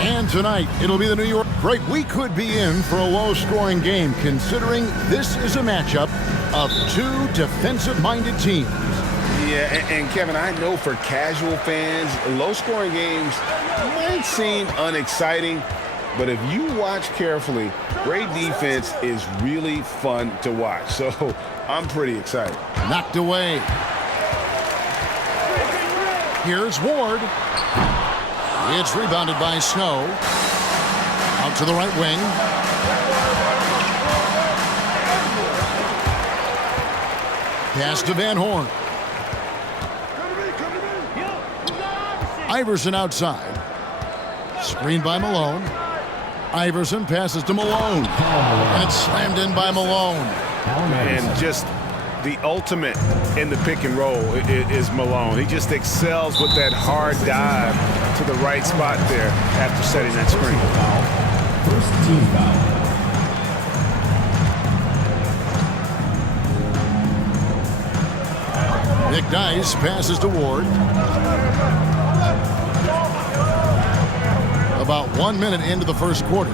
And tonight, it'll be the New York. Great, we could be in for a low-scoring game, considering this is a matchup of two defensive-minded teams. Yeah, and Kevin, I know for casual fans, low-scoring games might seem unexciting, but if you watch carefully, great defense is really fun to watch. So I'm pretty excited. Knocked away. Here's Ward. It's rebounded by Snow. Out to the right wing. Pass to Van Horn. Iverson outside. Screened by Malone. Iverson passes to Malone. And it's slammed in by Malone. And just the ultimate in the pick and roll is Malone. He just excels with that hard dive to the right spot there after setting that screen. First team foul. Nick Dice passes to Ward. About 1 minute into the first quarter.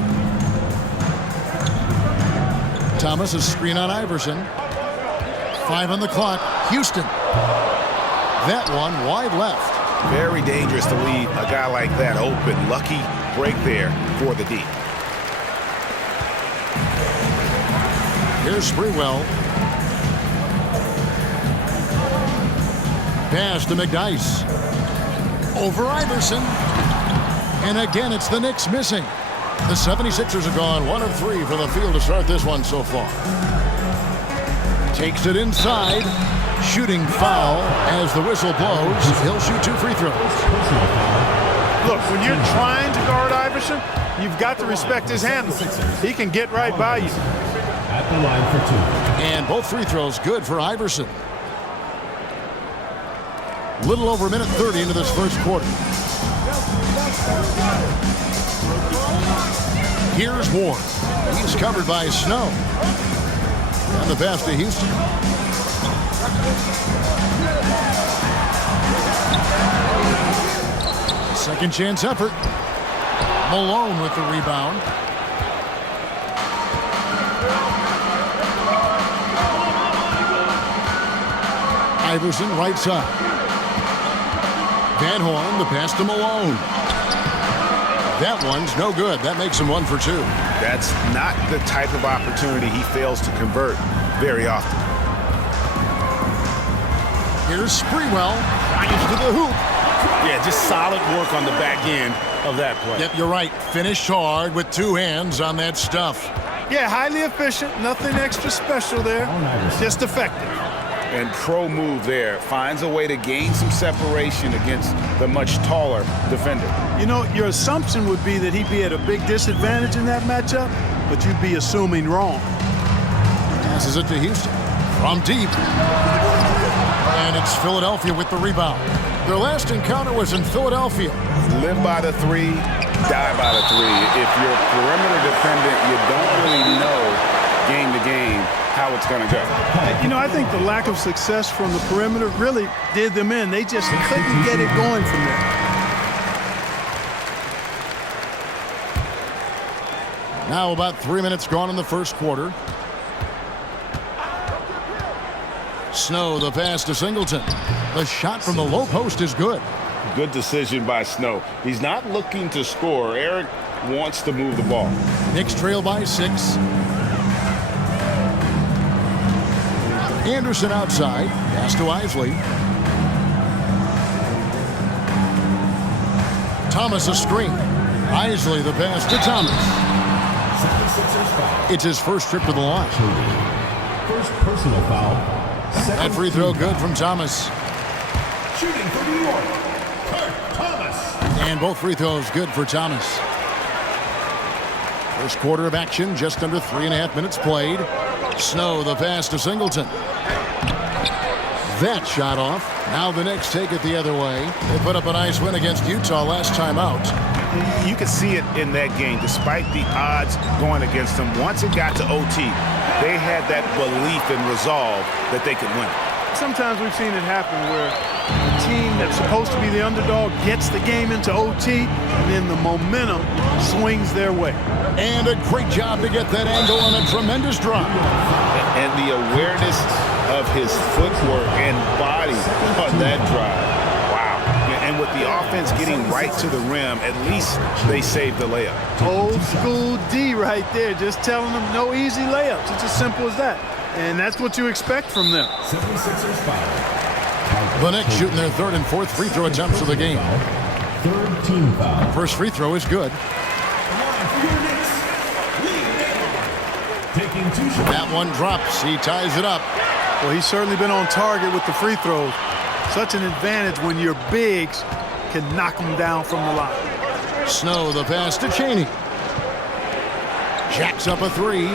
Thomas is screen on Iverson. 5 on the clock. Houston. That one wide left. Very dangerous to leave a guy like that open. Lucky break there for the D. Here's Sprewell. Pass to McDice. Over Iverson. And again, it's the Knicks missing. The 76ers are gone 1 of 3 from the field to start this one so far. Takes it inside. Shooting foul as the whistle blows. He'll shoot 2 free throws. Look, when you're trying to guard Iverson, you've got to respect his handle. He can get right by you. At the line for 2. And both free throws good for Iverson. Little over a minute 30 into this first quarter. Here's Ward. He's covered by Snow. And the pass to Houston. Second chance effort. Malone with the rebound. Iverson right side. Van Horn, the pass to Malone. That one's no good. That makes him 1 for 2. That's not the type of opportunity he fails to convert very often. Here's Sprewell. Drives to the hoop. Yeah, just solid work on the back end of that play. Yep, you're right. Finished hard with 2 hands on that stuff. Yeah, highly efficient. Nothing extra special there. Just effective. And pro move there. Finds a way to gain some separation against the much taller defender. You know, your assumption would be that he'd be at a big disadvantage in that matchup, but you'd be assuming wrong. Passes it to Houston from deep. And it's Philadelphia with the rebound. Their last encounter was in Philadelphia. Live by the 3, die by the 3. If you're perimeter dependent, you don't really know game to game how it's going to go. You know, I think the lack of success from the perimeter really did them in. They just couldn't get it going from there. Now about 3 minutes gone in the first quarter. Snow, the pass to Singleton. The shot from the low post is good. Good decision by Snow. He's not looking to score. Eric wants to move the ball. Knicks trail by 6. Anderson outside. Pass to Isley. Thomas a screen. Isley the pass to Thomas. It's his first trip to the line. First personal foul. That free throw good from Thomas. Shooting for New York, Kurt Thomas. And both free throws good for Thomas. First quarter of action, just under 3.5 minutes played. Snow, the pass to Singleton. That shot off. Now the Knicks take it the other way. They put up a nice win against Utah last time out. You could see it in that game, despite the odds going against them. Once it got to OT, they had that belief and resolve that they could win. Sometimes we've seen it happen where a team that's supposed to be the underdog gets the game into OT, and then the momentum swings their way. And a great job to get that angle on a tremendous drive. And the awareness of his footwork and body on that drive. Wow. And with the offense getting right to the rim, at least they saved the layup. Old school D right there, just telling them no easy layups. It's as simple as that. And that's what you expect from them. 76ers foul. The Knicks shooting their third and fourth free throw attempts of the game. Third team foul. First free throw is good. Line for your Knicks. Taking 2 shots. That one drops. He ties it up. Well, he's certainly been on target with the free throws. Such an advantage when your bigs can knock them down from the line. Snow, the pass to Chaney. Jacks up a three.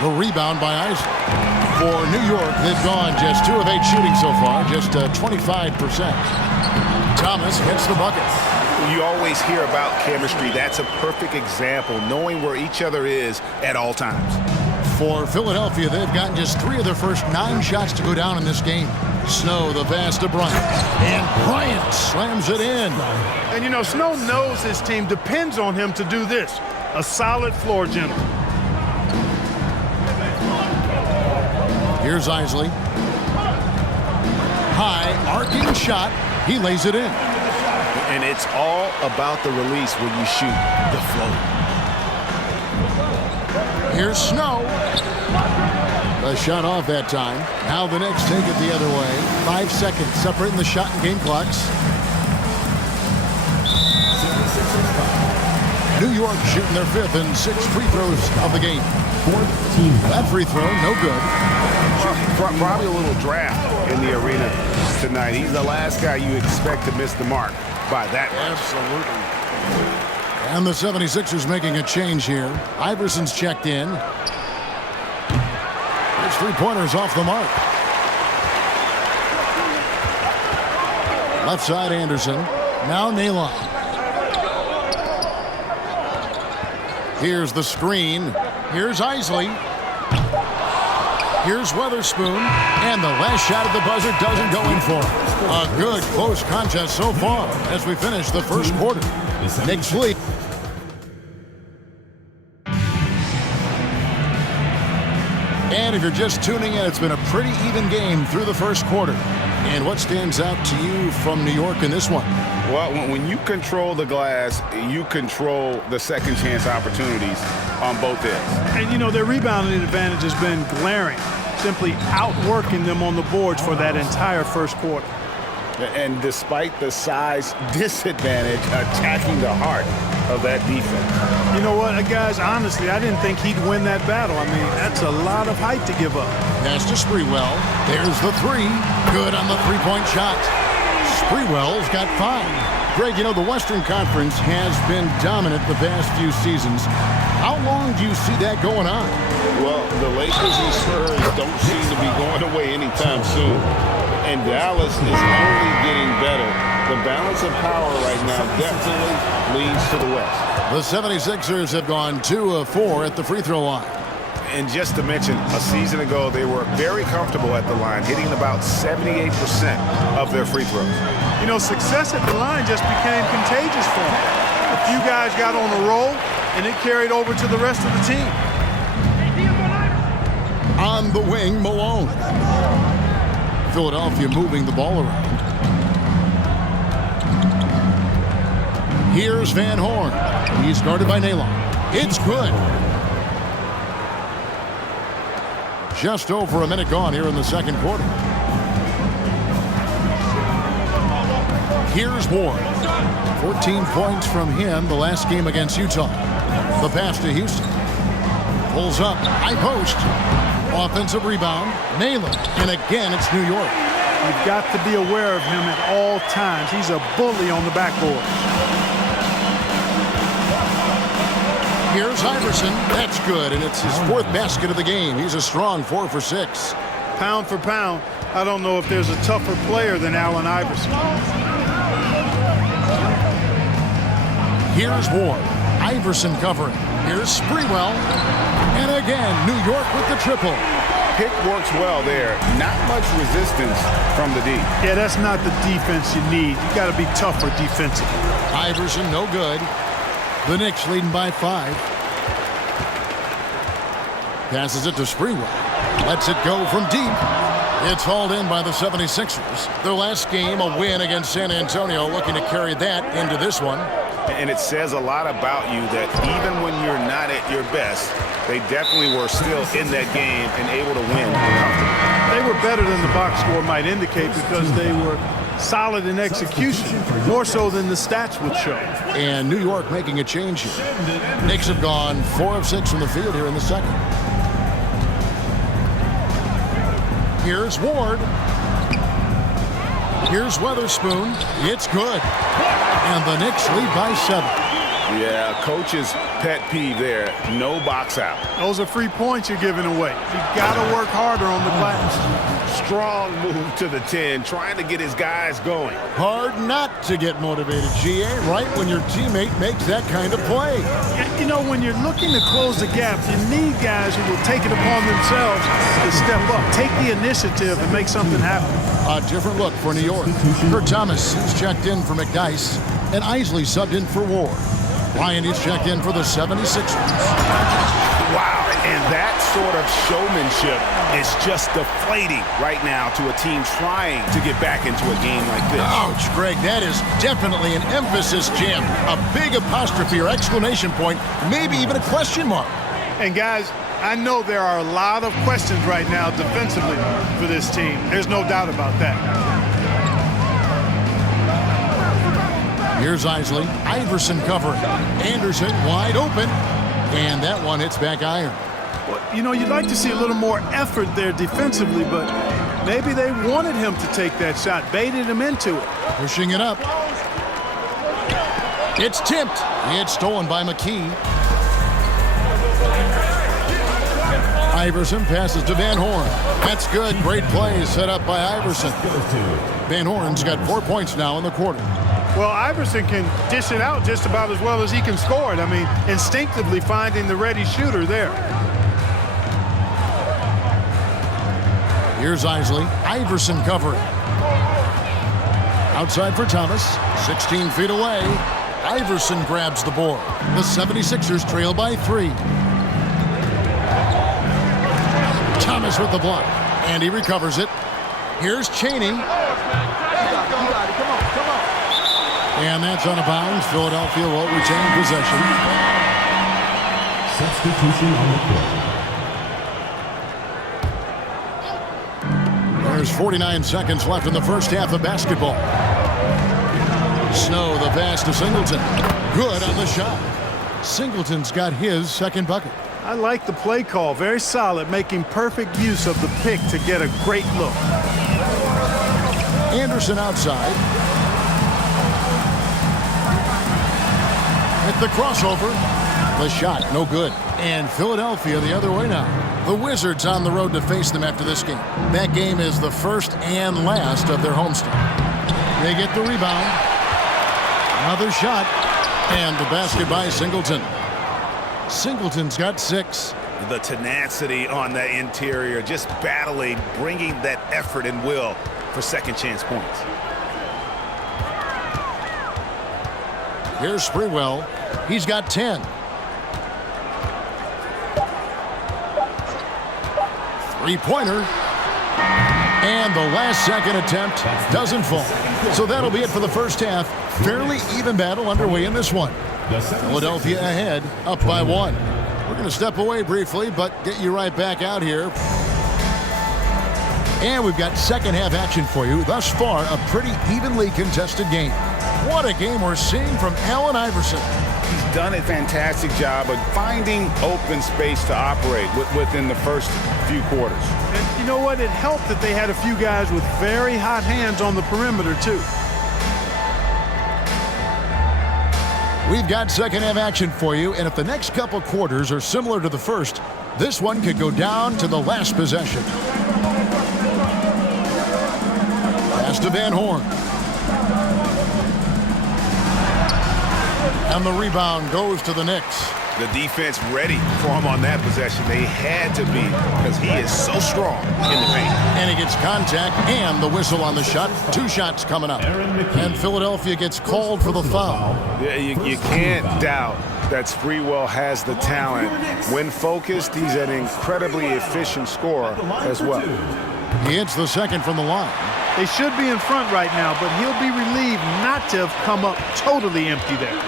The rebound by Isaac. For New York, they've gone just 2 of 8 shooting so far, just 25%. Thomas gets the bucket. You always hear about chemistry. That's a perfect example, knowing where each other is at all times. For Philadelphia, they've gotten just 3 of their first 9 shots to go down in this game. Snow, the pass to Bryant. And Bryant slams it in. And, you know, Snow knows his team depends on him to do this. A solid floor general. Here's Isley. High, arcing shot. He lays it in. And it's all about the release when you shoot the float. Here's Snow. A shot off that time. Now the Knicks take it the other way. 5 seconds separating the shot and game clocks. New York shooting their 5th and 6th free throws of the game. That free throw, no good. Probably a little draft in the arena tonight. He's the last guy you expect to miss the mark by that much. Absolutely. And the 76ers making a change here. Iverson's checked in. His 3-pointers off the mark. Left side Anderson. Now Nalon. Here's the screen. Here's Isley. Here's Weatherspoon. And the last shot at the buzzer doesn't go in for it. A good close contest so far as we finish the first quarter. Knicks lead. And if you're just tuning in, it's been a pretty even game through the first quarter. And what stands out to you from New York in this one? Well, when you control the glass, you control the second chance opportunities on both ends. And, you know, their rebounding advantage has been glaring, simply outworking them on the boards for that entire first quarter. And despite the size disadvantage, attacking the heart of that defense. You know what, guys, honestly, I didn't think he'd win that battle. I mean, that's a lot of height to give up. Pass to Sprewell. There's the 3. Good on the 3-point shot. Sprewell's got 5. Greg, you know, the Western Conference has been dominant the past few seasons. How long do you see that going on? Well, the Lakers and Spurs don't seem to be going away anytime soon. And Dallas is only getting better. The balance of power right now definitely leans to the West. The 76ers have gone 2 of 4 at the free throw line. And just to mention, a season ago, they were very comfortable at the line, hitting about 78% of their free throws. You know, success at the line just became contagious for them. A few guys got on a roll, and it carried over to the rest of the team. On the wing, Malone. Philadelphia moving the ball around. Here's Van Horn. He's guarded by Nalon. It's good. Just over a minute gone here in the second quarter. Here's Ward. 14 points from him the last game against Utah. The pass to Houston. Pulls up. High post. Offensive rebound. Nalon. And again, it's New York. You've got to be aware of him at all times. He's a bully on the backboard. Here's Iverson. That's good, and it's his 4th basket of the game. He's a strong 4 for 6. Pound for pound, I don't know if there's a tougher player than Allen Iverson. Here's Ward. Iverson covering. Here's Sprewell. And again, New York with the triple. pick works well there. Not much resistance from the D. Yeah, that's not the defense you need. You got to be tougher defensively. Iverson, no good. The Knicks leading by 5. Passes it to Sprewell. Lets it go from deep. It's hauled in by the 76ers. Their last game, a win against San Antonio, looking to carry that into this one. And it says a lot about you that even when you're not at your best, they definitely were still in that game and able to win comfortably. They were better than the box score might indicate because they were solid in execution, more so than the stats would show. And New York making a change here. Knicks have gone 4 of 6 from the field here in the second. Here's Ward. Here's Weatherspoon. It's good. And the Knicks lead by 7. Yeah, coach's pet peeve there. No box out. Those are free points you're giving away. You've got to work harder on the glass. Strong move to the 10, trying to get his guys going. Hard not to get motivated, GA, right when your teammate makes that kind of play. You know, when you're looking to close the gap, you need guys who will take it upon themselves to step up, take the initiative, and make something happen. A different look for New York. Kurt Thomas is checked in for McDyess, and Isley subbed in for Ward. Ryan is checked in for the 76ers. Wow, and that sort of showmanship is just deflating right now to a team trying to get back into a game like this. Ouch, Greg, that is definitely an emphasis jam. A big apostrophe or exclamation point, maybe even a question mark. And guys, I know there are a lot of questions right now defensively for this team. There's no doubt about that. Here's Isley. Iverson covering. Anderson wide open. And that one hits back iron. Well, you know, you'd like to see a little more effort there defensively, but maybe they wanted him to take that shot, baited him into it. Pushing it up. It's tipped. It's stolen by McKee. Iverson passes to Van Horn. That's good. Great play set up by Iverson. Van Horn's got 4 points now in the quarter. Well, Iverson can dish it out just about as well as he can score it. I mean, instinctively finding the ready shooter there. Here's Isley. Iverson covering. Outside for Thomas. 16 feet away. Iverson grabs the board. The 76ers trail by 3. Thomas with the block. And he recovers it. Here's Chaney. And that's out of bounds. Philadelphia will retain possession. Substitution on the court. There's 49 seconds left in the first half of basketball. Snow, the pass to Singleton. Good on the shot. Singleton's got his second bucket. I like the play call. Very solid, making perfect use of the pick to get a great look. Anderson outside. At the crossover. The shot, no good. And Philadelphia the other way now. The Wizards on the road to face them after this game. That game is the first and last of their homestand. They get the rebound. Another shot. And the basket by Singleton. Singleton's got 6. The tenacity on the interior, just battling, bringing that effort and will for second chance points. Here's Sprewell. He's got 10. Three-pointer. And the last second attempt doesn't fall. So that'll be it for the first half. Fairly even battle underway in this one. Philadelphia ahead, up by 1. We're going to step away briefly, but get you right back out here. And we've got second half action for you. Thus far, a pretty evenly contested game. What a game we're seeing from Allen Iverson. He's done a fantastic job of finding open space to operate within the first few quarters. And you know what? It helped that they had a few guys with very hot hands on the perimeter, too. We've got second half action for you, and if the next couple quarters are similar to the first, this one could go down to the last possession. Pass to Van Horn. And the rebound goes to the Knicks. The defense ready for him on that possession. They had to be because he is so strong in the paint. And he gets contact and the whistle on the shot. 2 shots coming up. And Philadelphia gets called for the foul. Yeah, you can't doubt that Sprewell has the talent. When focused, he's an incredibly efficient scorer as well. He hits the second from the line. They should be in front right now, but he'll be relieved not to have come up totally empty there.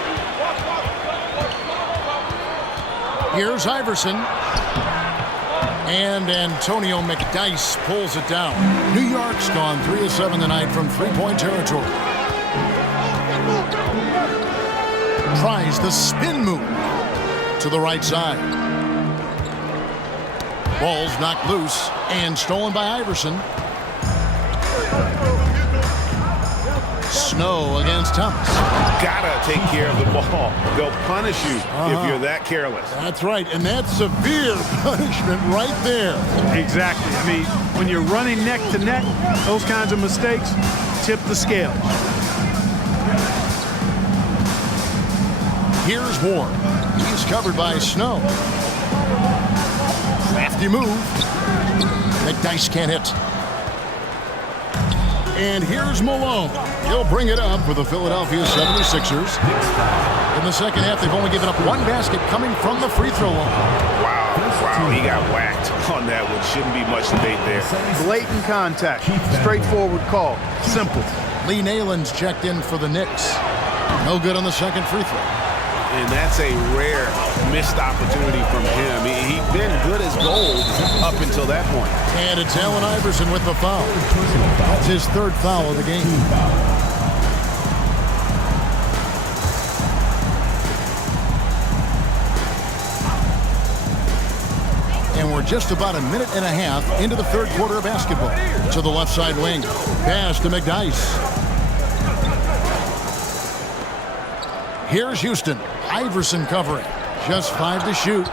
Here's Iverson. And Antonio McDyess pulls it down. New York's gone 3 of 7 tonight from three-point territory. Tries the spin move to the right side. Ball's knocked loose and stolen by Iverson. Snow against Thomas. Gotta take care of the ball. They'll punish you if you're that careless. That's right, and that's severe punishment right there. Exactly. I mean, when you're running neck to neck, those kinds of mistakes tip the scale. Here's Ward. He's covered by Snow. Crafty move. McDyess can't hit. And here's Malone. He'll bring it up for the Philadelphia 76ers. In the second half, they've only given up 1 basket coming from the free throw line. Wow, he got whacked on that one. Shouldn't be much debate there. Blatant contact. Straightforward call. Simple. Lee Nalen's checked in for the Knicks. No good on the second free throw. And that's a rare missed opportunity from him. He'd been good as gold up until that point. And it's Allen Iverson with the foul. That's his 3rd foul of the game. And we're just about a minute and a half into the 3rd quarter of basketball. To the left side wing. Pass to McDyess. Here's Houston. Iverson covering. Just 5 to shoot.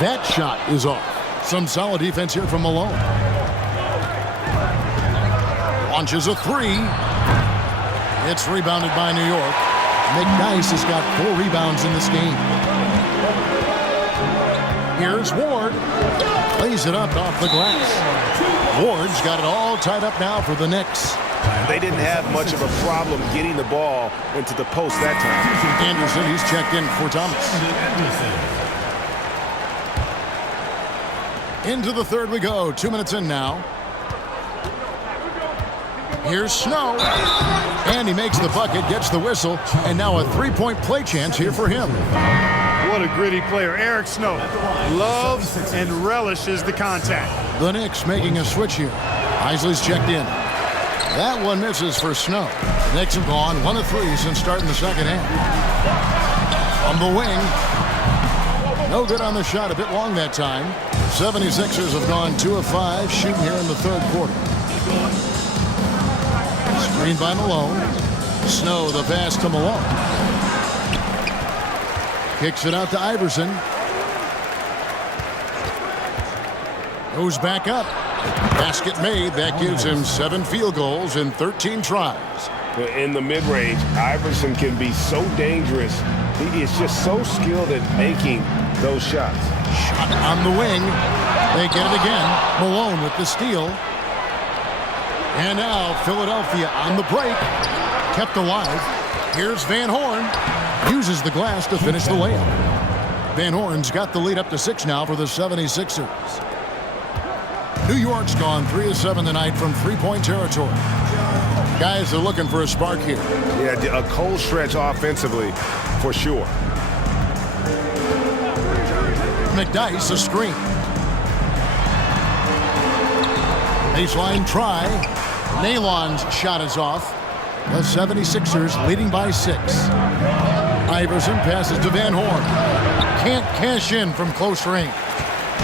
That shot is off. Some solid defense here from Malone. Launches a 3. It's rebounded by New York. McDyess has got 4 rebounds in this game. Here's Ward. Plays it up off the glass. Ward's got it all tied up now for the Knicks. They didn't have much of a problem getting the ball into the post that time. Anderson, he's checked in for Thomas. Into the 3rd we go. 2 minutes in now. Here's Snow. And he makes the bucket, gets the whistle, and now a 3-point play chance here for him. What a gritty player. Eric Snow loves and relishes the contact. The Knicks making a switch here. Isley's checked in. That one misses for Snow. Knicks have gone 1 of 3 since starting the second half. On the wing. No good on the shot. A bit long that time. 76ers have gone 2 of 5 shooting here in the 3rd quarter. Screen by Malone. Snow, the pass to Malone. Kicks it out to Iverson. Goes back up. Basket made. That gives him 7 field goals in 13 tries. In the mid-range, Iverson can be so dangerous. He is just so skilled at making those shots. Shot on the wing. They get it again. Malone with the steal. And now Philadelphia on the break. Kept alive. Here's Van Horn. Uses the glass to finish the layup. Van Horn's got the lead up to 6 now for the 76ers. New York's gone 3 of 7 tonight from three-point territory. Guys are looking for a spark here. Yeah, a cold stretch offensively for sure. McDyess a screen. Baseline try. Nalon's shot is off. The 76ers leading by 6. Iverson passes to Van Horn. Can't cash in from close range.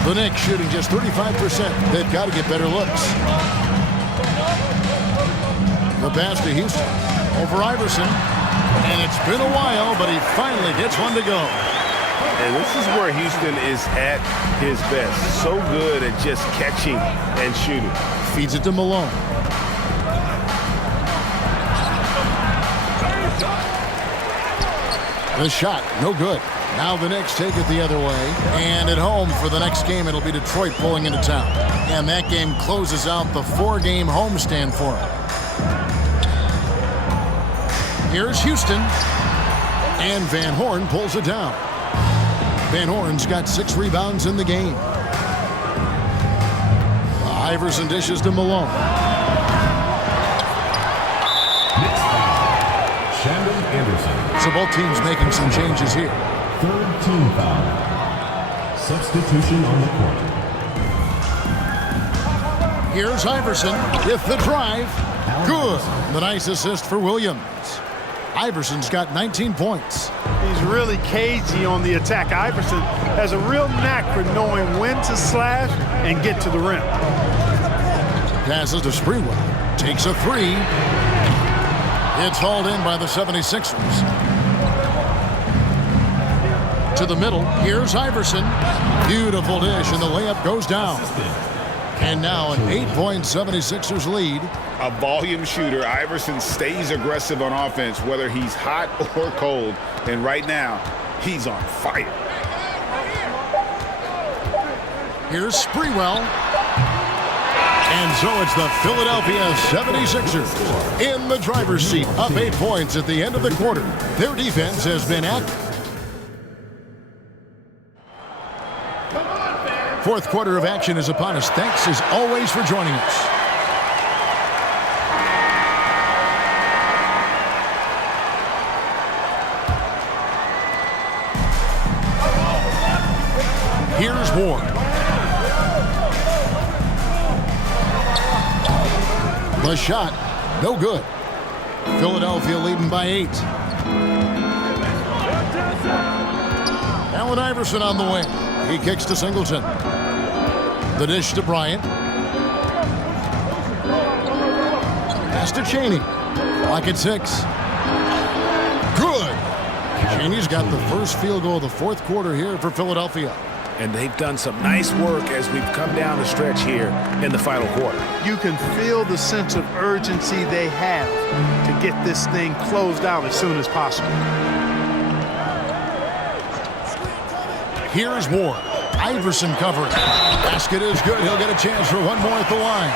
The Knicks shooting just 35%. They've got to get better looks. The pass to Houston. Over Iverson. And it's been a while, but he finally gets one to go. And this is where Houston is at his best. So good at just catching and shooting. Feeds it to Malone. The shot, no good. Now the Knicks take it the other way. And at home for the next game, it'll be Detroit pulling into town. And that game closes out the 4-game homestand for them. Here's Houston. And Van Horn pulls it down. Van Horn's got 6 rebounds in the game. Iverson dishes to Malone. Shandon Anderson. So both teams making some changes here. Third team foul. Substitution on the court. Here's Iverson with the drive. Good. The nice assist for Williams. Iverson's got 19 points. He's really cagey on the attack. Iverson has a real knack for knowing when to slash and get to the rim. Passes to Sprewell. Takes a 3. It's hauled in by the 76ers. To the middle. Here's Iverson. Beautiful dish, and the layup goes down. And now an 8-point 76ers lead. A volume shooter, Iverson stays aggressive on offense, whether he's hot or cold. And right now, he's on fire. Here's Sprewell. And so it's the Philadelphia 76ers in the driver's seat, up 8 points at the end of the quarter. Their defense has been active. Fourth quarter of action is upon us. Thanks as always for joining us. Here's Ward. The shot, no good. Philadelphia leading by 8. Allen Iverson on the wing. He kicks to Singleton. The dish to Bryant. Pass to Chaney. Clock at 6. Good. Chaney's got the first field goal of the fourth quarter here for Philadelphia. And they've done some nice work as we've come down the stretch here in the final quarter. You can feel the sense of urgency they have to get this thing closed out as soon as possible. Here's Ward. Iverson covering. Basket is good. He'll get a chance for one more at the line.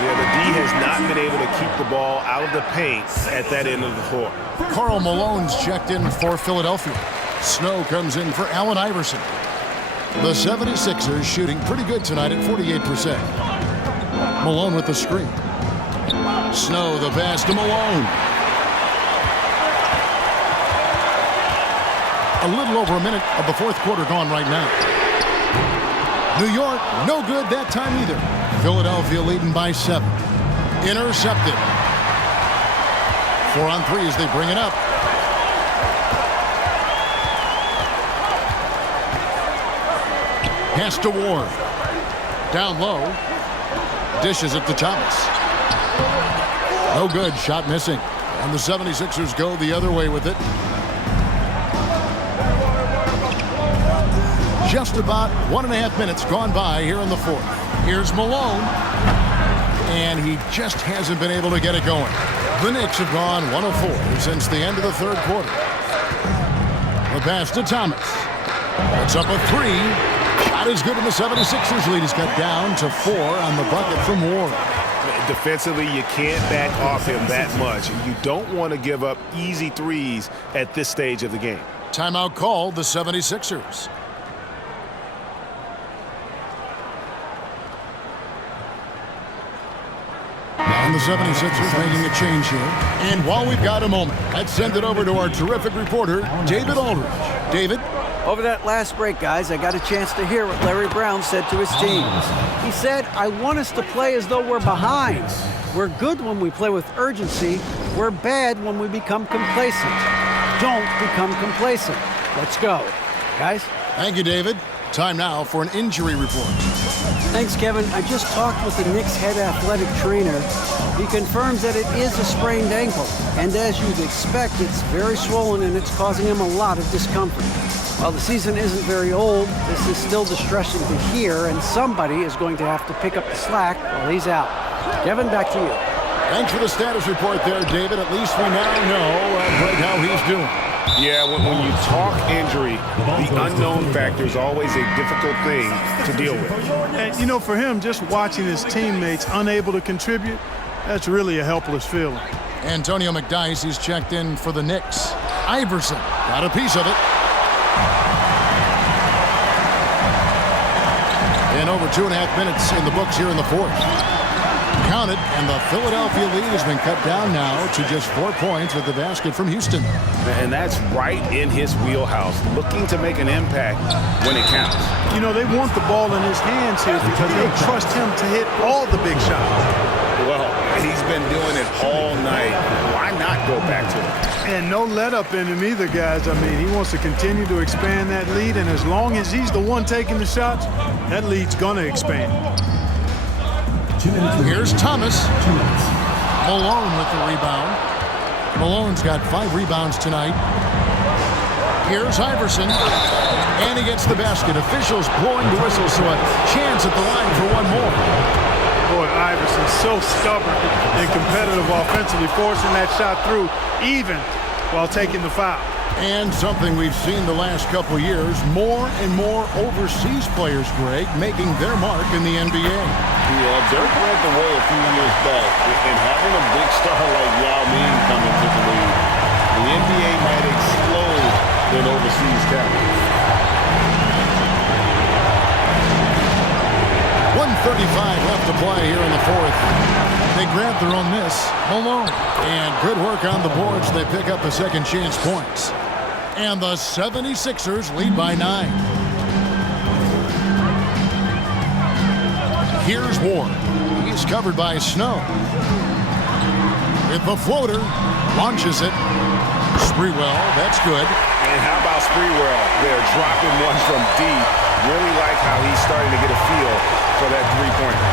Yeah, the D has not been able to keep the ball out of the paint at that end of the floor. Karl Malone's checked in for Philadelphia. Snow comes in for Allen Iverson. The 76ers shooting pretty good tonight at 48%. Malone with the screen. Snow the pass to Malone. A little over a minute of the fourth quarter gone right now. New York, no good that time either. Philadelphia leading by 7. Intercepted. 4 on 3 as they bring it up. Pass to Ward. Down low. Dishes it to Thomas. No good. Shot missing. And the 76ers go the other way with it. Just about 1.5 minutes gone by here in the fourth. Here's Malone. And he just hasn't been able to get it going. The Knicks have gone 1 of 4 since the end of the third quarter. The pass to Thomas. It's up a 3. Shot is good in the 76ers lead. He's cut down to 4 on the bucket from Ward. Defensively, you can't back off him that much. You don't want to give up easy threes at this stage of the game. Timeout called, the 76ers. And the 76ers making a change here. And while we've got a moment, let's send it over to our terrific reporter, David Aldridge. David? Over that last break, guys, I got a chance to hear what Larry Brown said to his team. He said, I want us to play as though we're behind. We're good when we play with urgency. We're bad when we become complacent. Don't become complacent. Let's go. Guys? Thank you, David. Time now for an injury report. Thanks, Kevin. I just talked with the Knicks head athletic trainer. He confirms that it is a sprained ankle. And as you'd expect, it's very swollen and it's causing him a lot of discomfort. While the season isn't very old, this is still distressing to hear, and somebody is going to have to pick up the slack while he's out. Kevin, back to you. Thanks for the status report there, David. At least we now know, Greg, how he's doing. Yeah, when you talk injury, the unknown factor is always a difficult thing to deal with. And, you know, for him, just watching his teammates unable to contribute, that's really a helpless feeling. Antonio McDyess, he's checked in for the Knicks. Iverson got a piece of it. And over 2.5 minutes in the books here in the fourth. Count it, and the Philadelphia lead has been cut down now to just 4 points with the basket from Houston. And that's right in his wheelhouse, looking to make an impact when it counts. You know, they want the ball in his hands here because they trust him to hit all the big shots. Well, he's been doing it all night. Why not go back to it? And no let up in him either, guys. I mean, he wants to continue to expand that lead, and as long as he's the one taking the shots, that lead's going to expand. Here's Thomas. Malone with the rebound. Malone's got 5 rebounds tonight. Here's Iverson. And he gets the basket. Officials blowing the whistle, so a chance at the line for one more. Boy, Iverson's so stubborn and competitive offensively, forcing that shot through even while taking the foul. And something we've seen the last couple years, more and more overseas players, Greg, making their mark in the NBA. Yeah, Dirk led the way a few years back, and having a big star like Yao Ming come into the league, the NBA might explode in overseas talent. 1:35 left to play here in the fourth. They grab their own miss. Malone. And good work on the boards. They pick up the second chance points. And the 76ers lead by 9. Here's Ward. He's covered by Snow. With the floater. Launches it. Sprewell. That's good. And how about Sprewell? They're dropping one from deep. Really like how he's starting to get a feel for that three-pointer.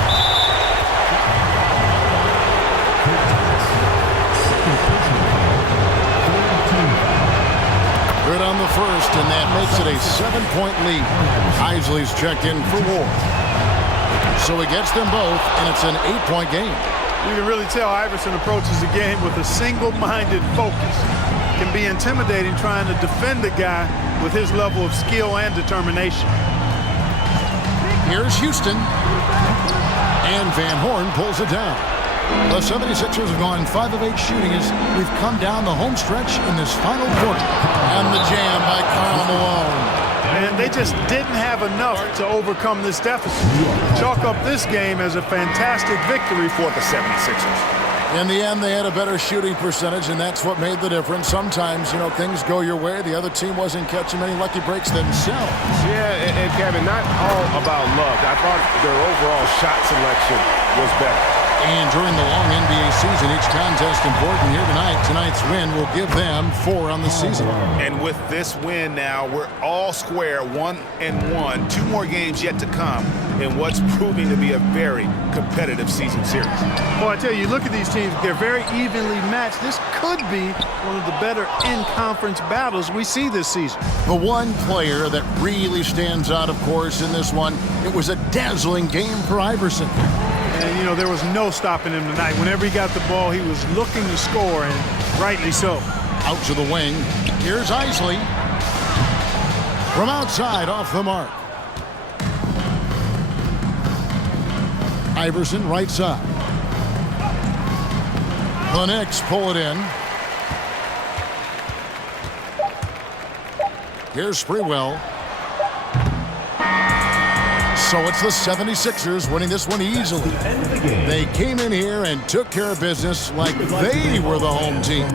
Good on the first, and that makes it a 7-point lead. Isley's checked in for Ward. So he gets them both, and it's an 8-point game. You can really tell Iverson approaches the game with a single-minded focus. It can be intimidating trying to defend a guy with his level of skill and determination. Here's Houston. And Van Horn pulls it down. The 76ers have gone 5 of 8 shooting as we've come down the home stretch in this final quarter. And the jam by Karl Malone. And they just didn't have enough to overcome this deficit. Chalk up this game as a fantastic victory for the 76ers. In the end, they had a better shooting percentage, and that's what made the difference. Sometimes, you know, things go your way. The other team wasn't catching many lucky breaks themselves. Yeah, and Kevin, not all about luck. I thought their overall shot selection was better. And during the long NBA season, each contest important here tonight. Tonight's win will give them 4 on the season. And with this win now, we're all square, 1-1. 2 more games yet to come in what's proving to be a very competitive season series. Well, I tell you, look at these teams. They're very evenly matched. This could be one of the better in-conference battles we see this season. The one player that really stands out, of course, in this one, it was a dazzling game for Iverson. And, you know, there was no stopping him tonight. Whenever he got the ball, he was looking to score, and rightly so. Out to the wing. Here's Isley. From outside, off the mark. Iverson, right side. The Knicks pull it in. Here's Sprewell. So it's the 76ers winning this one easily. They came in here and took care of business like they were the home team.